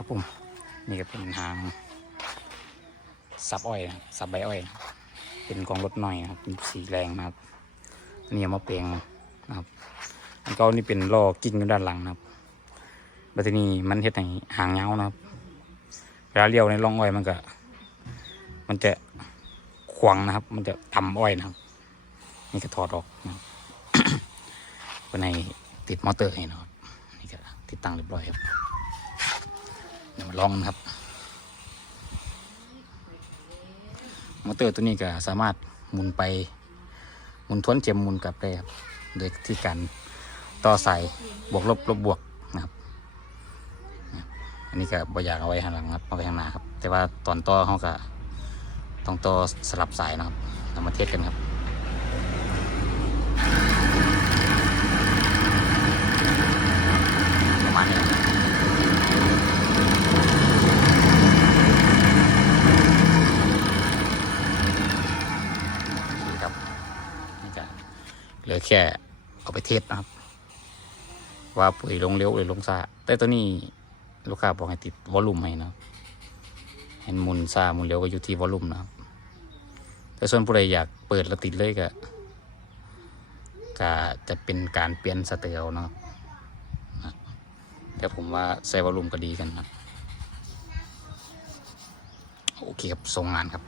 ครับผมนี่ก็เป็นทางซับอ้อยนะครับซับใบอ้อยนะเป็นกองรถหน่อยนะครับเป็นสีแรงนะครับนี่เอามาเปลงนะครับอันก็นี่เป็นล้อกิ้งอยู่ด้านหลังนะครับบัดทีนี้มันเฮ็ดให้หางเงานะครับเวลาเลี้ยวในร่องอ้อยมันก็ มันจะขวางนะครับ มันจะทำอ้อยนะครับ นี่ก็ถอดออกนะครับเป็นให้ติดมอเตอร์ให้นะครับนี่ก็ติดตั้งเรียบร้อยครับ ลองกันครับมอเตอร์ตัวนี้ก็สามารถหมุนไปหมุนทวนเจมหมุนกลับได้ครับโดยที่การต่อสายบวกลบลบบวกนะครับ อันนี้ก็บอยากเอาไว้ข้างหลังครับเอาไว้ข้างหน้าครับ แต่ว่าตอนต่อเขาก็ต้องต่อสลับสายนะครับเรามาเทสกันครับ ประมาณนี้ครับนี่ครับนี่ก็ เหลือแค่เอาไปเทสนะครับ ว่าปุ๋ยลงเร็วหรือลงช้าแต่ตัวนี้ลูกค้าบอกให้ติดวอลลุ่มให้นะเห็นมุนช้ามุนเร็วก็อยู่ที่วอลลุ่มนะครับแต่ส่วนผู้ใดอยากเปิดแล้วติดเลยก็ก็จะเป็นการเปลี่ยนสเตอร์นะครับแต่ผมว่าใส่วอลลุ่มก็ดีกันครับโอเคครับส่งงานครับ